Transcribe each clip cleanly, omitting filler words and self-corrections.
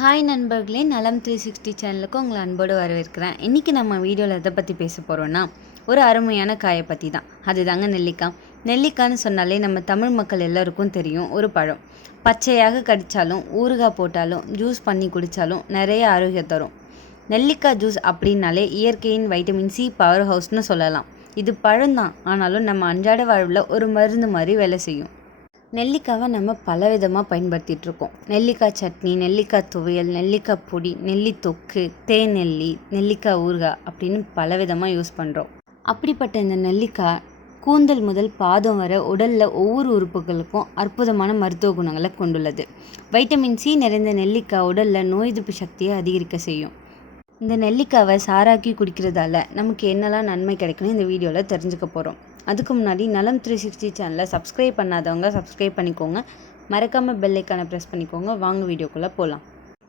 Hi நண்பர்களே, நலம் 360 சேனலுக்கு உங்களை அன்போடு வரவேற்கிறேன். இன்றைக்கி நம்ம வீடியோவில் எதை பற்றி பேச போகிறோன்னா, ஒரு அருமையான காயை பற்றி தான். அதுதாங்க நெல்லிக்காய். நெல்லிக்காய்னு சொன்னாலே நம்ம தமிழ் மக்கள் எல்லோருக்கும் தெரியும், ஒரு பழம். பச்சையாக கடித்தாலும், ஊறுகாய் போட்டாலும், ஜூஸ் பண்ணி குடித்தாலும் நிறைய ஆரோக்கியம் தரும். நெல்லிக்காய் ஜூஸ் அப்படின்னாலே இயற்கையின் வைட்டமின் சி பவர் ஹவுஸ்னு சொல்லலாம். இது பழம்தான், ஆனாலும் நம்ம அன்றாட வாழ்வில் ஒரு மருந்து மாதிரி வேலை செய்யும். நெல்லிக்காவை நம்ம பலவிதமாக பயன்படுத்திகிட்ருக்கோம். நெல்லிக்காய் சட்னி, நெல்லிக்காய் துவையல், நெல்லிக்காய் பொடி, நெல்லி தொக்கு, தேன் நெல்லி, நெல்லிக்காய் ஊறுகாய் அப்படின்னு பலவிதமாக யூஸ் பண்ணுறோம். அப்படிப்பட்ட இந்த நெல்லிக்காய் கூந்தல் முதல் பாதம் வர உடலில் ஒவ்வொரு உறுப்புகளுக்கும் அற்புதமான மருத்துவ குணங்களை கொண்டுள்ளது. வைட்டமின் சி நிறைந்த நெல்லிக்காய் உடலில் நோய் எதிர்ப்பு சக்தியை அதிகரிக்க செய்யும். இந்த நெல்லிக்காவை சாராக்கி குடிக்கிறதால நமக்கு என்னெல்லாம் நன்மை கிடைக்குன்னு இந்த வீடியோவில் தெரிஞ்சுக்க போகிறோம். அதுக்கு முன்னாடி நலம் 360 சேனலை சப்ஸ்கிரைப் பண்ணாதவங்க சப்ஸ்கிரைப் பண்ணிக்கோங்க. மறக்காமல் பெல் ஐக்கானை ப்ரெஸ் பண்ணிக்கோங்க. வாங்க வீடியோக்குள்ளே போகலாம்.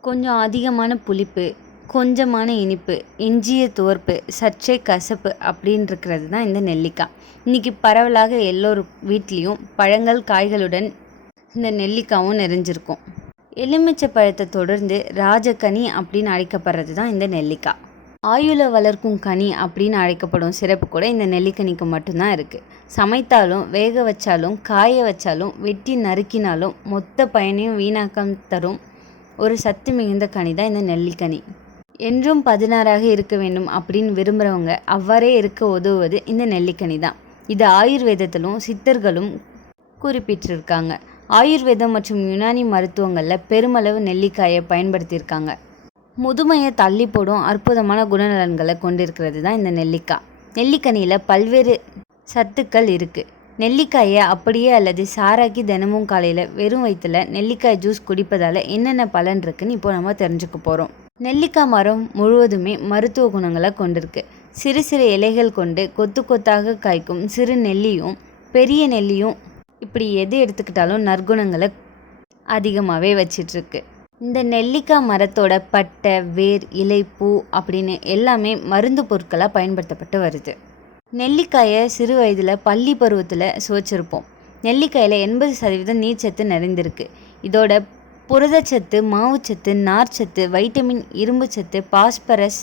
கொஞ்சம் அதிகமான புளிப்பு, கொஞ்சமான இனிப்பு, எஞ்சிய துவர்ப்பு, சற்றே கசப்பு அப்படின்னு இருக்கிறது தான் இந்த நெல்லிக்காய். இன்றைக்கி பரவலாக எல்லோரும் வீட்லேயும் பழங்கள் காய்களுடன் இந்த நெல்லிக்காயும் நிறைஞ்சிருக்கும். எலுமிச்சை பழத்தை தொடர்ந்து ராஜகனி அப்படின்னு அழைக்கப்படுறது தான் இந்த நெல்லிக்காய். ஆயுள வளர்க்கும் கனி அப்படின்னு அழைக்கப்படும் சிறப்பு கூட இந்த நெல்லிக்கனிக்கு மட்டும்தான் இருக்குது. சமைத்தாலும், வேக வச்சாலும், காய வச்சாலும், வெட்டி நறுக்கினாலும் மொத்த பயனையும் வீணாக்கம் தரும் ஒரு சத்து மிகுந்த கனி தான் இந்த நெல்லிக்கனி. என்றும் 16ஆக இருக்க வேண்டும் அப்படின்னு விரும்புகிறவங்க அவ்வாறே இருக்க உதவுவது இந்த நெல்லிக்கனி தான். இது ஆயுர்வேதத்திலும் சித்தர்களும் குறிப்பிட்டிருக்காங்க. ஆயுர்வேதம் மற்றும் யுனானி மருத்துவங்களில் பெருமளவு நெல்லிக்காயை பயன்படுத்தியிருக்காங்க. முதுமையை தள்ளி போடும் அற்புதமான குணநலன்களை கொண்டிருக்கிறது தான் இந்த நெல்லிக்காய். நெல்லிக்கனியில் பல்வேறு சத்துக்கள் இருக்குது. நெல்லிக்காயை அப்படியே அல்லது சாராக்கி தினமும் காலையில் வெறும் வயிற்றில் நெல்லிக்காய் ஜூஸ் குடிப்பதால் என்னென்ன பலன் இருக்குன்னு இப்போ நம்ம தெரிஞ்சுக்க போகிறோம். நெல்லிக்காய் மரம் முழுவதுமே மருத்துவ குணங்களை கொண்டிருக்கு. சிறு சிறு இலைகள் கொண்டு கொத்து கொத்தாக காய்க்கும் சிறு நெல்லியும் பெரிய நெல்லியும் இப்படி எது எடுத்துக்கிட்டாலும் நற்குணங்களை அதிகமாகவே வச்சிட்ருக்கு. இந்த நெல்லிக்காய் மரத்தோட பட்டை, வேர், இலை, பூ அப்படின்னு எல்லாமே மருந்து பொருட்களாக பயன்படுத்தப்பட்டு வருது. நெல்லிக்காயை சிறு வயதில் பள்ளி பருவத்தில் சுவைச்சிருப்போம். நெல்லிக்காயில் 80% நீர்ச்சத்து நிறைந்திருக்கு. இதோட புரதச்சத்து, மாவுச்சத்து, நார்ச்சத்து, வைட்டமின், இரும்புச்சத்து, phosphorus,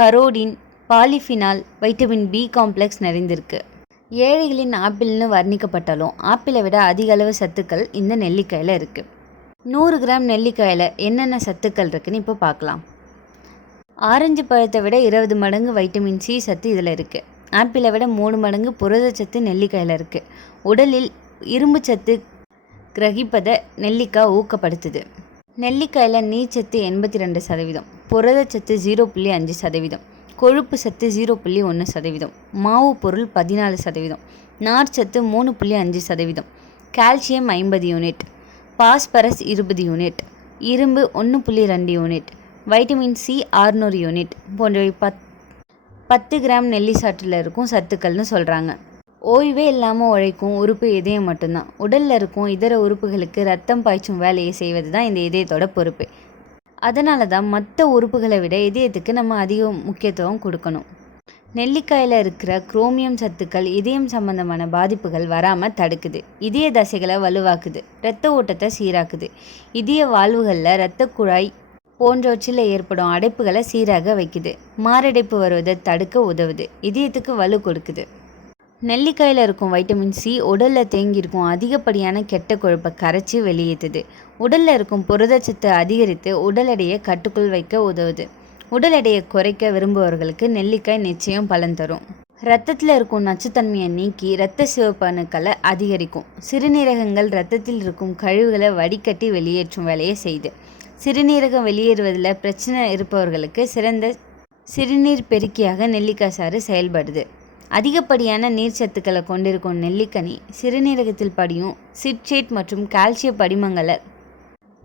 carotene, polyphenol, vitamin B complex நிறைந்திருக்கு. ஏழைகளின் ஆப்பிள்னு வர்ணிக்கப்பட்டாலும் ஆப்பிளை விட அதிக அளவு சத்துக்கள் இந்த நெல்லிக்காயில் இருக்குது. 100 கிராம் நெல்லிக்காயில் என்னென்ன சத்துக்கள் இருக்குதுன்னு இப்போ பார்க்கலாம். ஆரஞ்சு பழத்தை விட 20 மடங்கு வைட்டமின் சி சத்து இதில் இருக்குது. ஆப்பிளை விட 3 மடங்கு புரதச்சத்து நெல்லிக்காயில் இருக்குது. உடலில் இரும்பு சத்து கிரகிப்பதை நெல்லிக்காய் ஊக்கப்படுத்துது. நெல்லிக்காயில் நீர்ச்சத்து 82%, புரதச்சத்து 0.5%, கொழுப்பு சத்து 0.1%, மாவு பொருள் 14%, நார்ச்சத்து 3.5%, கால்சியம் 50 யூனிட், பாஸ்பரஸ் 20 யூனிட், இரும்பு 1.2 யூனிட், வைட்டமின் சி 600 யூனிட் போன்றவை 10 கிராம் நெல்லி சாற்றில் இருக்கும் சத்துக்கள்னு சொல்கிறாங்க. ஓய்வே இல்லாமல் உழைக்கும் உறுப்பு இதயம் மட்டும்தான். உடலில் இருக்கும் இதர உறுப்புகளுக்கு ரத்தம் பாய்ச்சும் வேலையை செய்வது தான் இந்த இதயத்தோட பொறுப்பு. அதனால தான் மற்ற உறுப்புகளை விட இதயத்துக்கு நம்ம அதிக முக்கியத்துவம் கொடுக்கணும். நெல்லிக்காயில் இருக்கிற குரோமியம் சத்துக்கள் இதயம் சம்பந்தமான பாதிப்புகள் வராமல் தடுக்குது. இதய தசைகளை வலுவாக்குது. இரத்த ஓட்டத்தை சீராக்குது. இதய வாழ்வுகளில் இரத்த குழாய் போன்றவற்றில் ஏற்படும் அடைப்புகளை சீராக வைக்குது. மாரடைப்பு வருவதை தடுக்க உதவுது. இதயத்துக்கு வலு கொடுக்குது. நெல்லிக்காயில் இருக்கும் வைட்டமின் சி உடலில் தேங்கியிருக்கும் அதிகப்படியான கெட்ட கொழுப்பை கரைச்சி வெளியேற்றுது. உடலில் இருக்கும் புரதச்சத்து அதிகரித்து உடல் எடையை கட்டுக்குள் வைக்க உதவுது. உடல் எடையை குறைக்க விரும்புபவர்களுக்கு நெல்லிக்காய் நிச்சயம் பலன் தரும். இரத்தத்தில் இருக்கும் நச்சுத்தன்மையை நீக்கி இரத்த சிவப்பு அணுக்களை அதிகரிக்கும். சிறுநீரகங்கள் இரத்தத்தில் இருக்கும் கழிவுகளை வடிகட்டி வெளியேற்றும் வேலையை செய்யுது. சிறுநீரகம் வெளியேறுவதில் பிரச்சனை இருப்பவர்களுக்கு சிறந்த சிறுநீர் பெருக்கியாக நெல்லிக்காய் சாறு செயல்படுது. அதிகப்படியான நீர் சத்துக்களை கொண்டிருக்கும் நெல்லிக்கனி சிறுநீரகத்தில் படியும் சிட்ரேட் மற்றும் கால்சிய படிமங்களை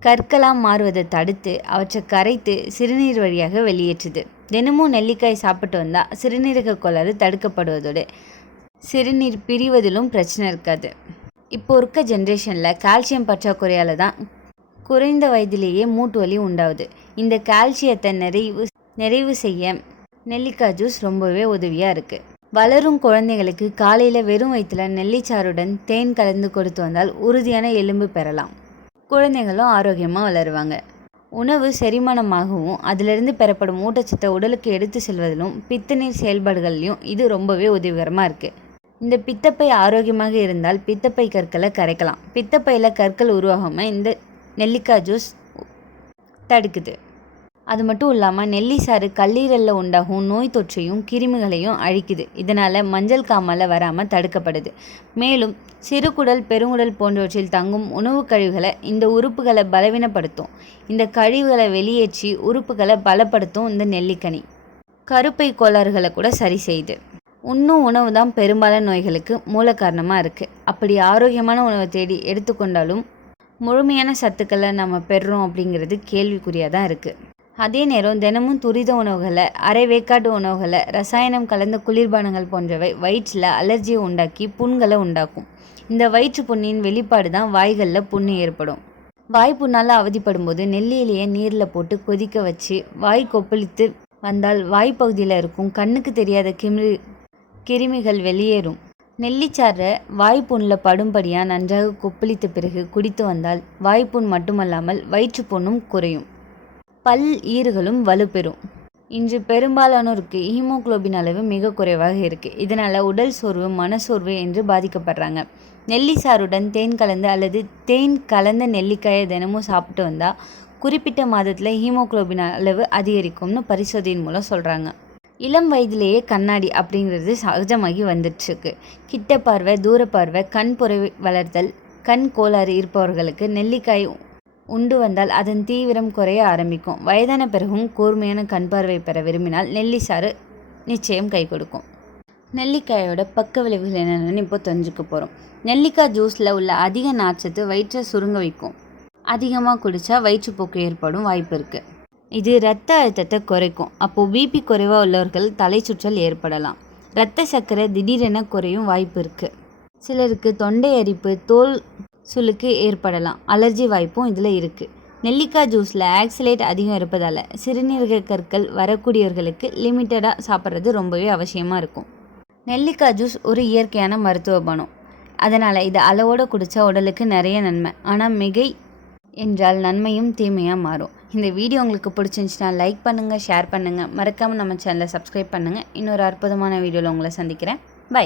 கற்களாக மாறுவதை தடுத்து அவற்றை கரைத்து சிறுநீர் வழியாக வெளியேற்றுது. தினமும் நெல்லிக்காய் சாப்பிட்டு வந்தால் சிறுநீரக கோளாறு தடுக்கப்படுவதோடு சிறுநீர் பிரிவதிலும் பிரச்சனை இருக்காது. இப்போ இருக்க ஜென்ரேஷனில் கால்சியம் பற்றாக்குறையால் தான் குறைந்த வயதிலேயே மூட்டு வலி உண்டாகுது. இந்த கால்சியத்தை நிறைவு செய்ய நெல்லிக்காய் ஜூஸ் ரொம்பவே உதவியாக இருக்குது. வளரும் குழந்தைகளுக்கு காலையில் வெறும் வயிற்றில் நெல்லிச்சாறுடன் தேன் கலந்து கொடுத்து வந்தால் உறுதியான எலும்பு பெறலாம். குழந்தைகளும் ஆரோக்கியமாக வளருவாங்க. உணவு செரிமானமாகவும் அதிலிருந்து பெறப்படும் ஊட்டச்சத்தை உடலுக்கு எடுத்து செல்வதிலும் பித்தநீர் செயல்பாடுகள்லையும் இது ரொம்பவே உதவிகரமாக இருக்குது. இந்த பித்தப்பை ஆரோக்கியமாக இருந்தால் பித்தப்பை கற்களை கரைக்கலாம். பித்தப்பையில் கற்கள் உருவாகாமல் இந்த நெல்லிக்காய் ஜூஸ் தடுக்குது. அது மட்டும் இல்லாமல் நெல்லி சாறு கல்லீரலில் உண்டாகும் நோய் தொற்றையும் கிருமிகளையும் அழிக்குது. இதனால் மஞ்சள் காமாலை வராமல் தடுக்கப்படுது. மேலும் சிறுகுடல் பெருங்குடல் போன்றவற்றில் தங்கும் உணவு கழிவுகளை இந்த உறுப்புகளை பலவீனப்படுத்தும். இந்த கழிவுகளை வெளியேற்றி உறுப்புகளை பலப்படுத்தும் இந்த நெல்லிக்கனி. கருப்பை கோளாறுகளை கூட சரி செய்யுது. உண்ணும் உணவு தான் பெரும்பாலான நோய்களுக்கு மூல காரணமாக இருக்குது. அப்படி ஆரோக்கியமான உணவை தேடி எடுத்துக்கொண்டாலும் முழுமையான சத்துக்களை நம்ம பெறுறோம் அப்படிங்கிறது கேள்விக்குறியாக தான் இருக்குது. அதே நேரம் தினமும் துரித உணவுகளை, அரை வேக்காட்டு உணவுகளை, ரசாயனம் கலந்த குளிர்பானங்கள் போன்றவை வயிற்றில் அலர்ஜியை உண்டாக்கி புண்களை உண்டாக்கும். இந்த வயிற்று புண்ணின் வெளிப்பாடு தான் வாய்களில் புண்ணு ஏற்படும். வாய் புண்ணால் அவதிப்படும் போது நெல்லி இலையை நீரில் போட்டு கொதிக்க வச்சு வாய் கொப்பளித்து வந்தால் வாய்ப்பகுதியில் இருக்கும் கண்ணுக்கு தெரியாத கிருமிகள் வெளியேறும். நெல்லிச்சாறை வாய்ப்புண்ணில் படும்படியாக நன்றாக கொப்பளித்த பிறகு குடித்து வந்தால் வாய்ப்புண் மட்டுமல்லாமல் வயிற்றுப்புண்ணும் குறையும். பல் ஈறுகளும் வலுப்பெறும். இன்று பெரும்பாலானோருக்கு ஹீமோகுளோபின் அளவு மிக குறைவாக இருக்குது. இதனால் உடல் சோர்வு, மனசோர்வு என்று பாதிக்கப்படுறாங்க. நெல்லி சாறுடன் தேன் கலந்து அல்லது தேன் கலந்த நெல்லிக்காயை தினமும் சாப்பிட்டு வந்தால் குறிப்பிட்ட மாதத்தில் ஹீமோகுளோபின் அளவு அதிகரிக்கும்னு பரிசோதனையின் மூலம் சொல்கிறாங்க. இளம் வயதிலேயே கண்ணாடி அப்படிங்கிறது சகஜமாகி வந்துட்டுருக்கு. கிட்ட பார்வை, தூர பார்வை, கண் புரை வளர்த்தல், கண் கோளாறு இருப்பவர்களுக்கு நெல்லிக்காய் உண்டு வந்தால் அதன் தீவிரம் குறைய ஆரம்பிக்கும். வயதான பிறகும் கூர்மையான கண் பார்வை பெற விரும்பினால் நெல்லி சாறு நிச்சயம் கை கொடுக்கும். நெல்லிக்காயோட பக்க விளைவுகள் என்னென்னு இப்போ தெரிஞ்சுக்க போகிறோம். நெல்லிக்காய் ஜூஸில் உள்ள அதிக நார்ச்சத்து வயிற்றை சுருங்க வைக்கும். அதிகமாக குடித்தா வயிற்றுப்போக்கு ஏற்படும் வாய்ப்பு இருக்குது. இது இரத்த அழுத்தத்தை குறைக்கும். அப்போது பிபி குறைவாக உள்ளவர்கள் தலை சுற்றல் ஏற்படலாம். இரத்த சர்க்கரை திடீரென குறையும் வாய்ப்பு இருக்குது. சிலருக்கு தொண்டை அரிப்பு, தோல் சுளுக்கு ஏற்படலாம். அலர்ஜி வாய்ப்பும் இதில் இருக்குது. நெல்லிக்காய் ஜூஸில் ஆக்சலேட் அதிகம் இருப்பதால் சிறுநீரக கற்கள் வரக்கூடியவர்களுக்கு லிமிட்டடாக சாப்பிட்றது ரொம்பவே அவசியமாக இருக்கும். நெல்லிக்காய் ஜூஸ் ஒரு இயற்கையான மருத்துவ குணம். அதனால் இது அளவோடு குடித்தா உடலுக்கு நிறைய நன்மை. ஆனால் மிகை என்றால் நன்மையும் தீமையாக மாறும். இந்த வீடியோ உங்களுக்கு பிடிச்சிருந்துச்சுன்னா லைக் பண்ணுங்கள், ஷேர் பண்ணுங்கள், மறக்காமல் நம்ம சேனலை சப்ஸ்கிரைப் பண்ணுங்கள். இன்னொரு அற்புதமான வீடியோவில் உங்களை சந்திக்கிறேன். பை.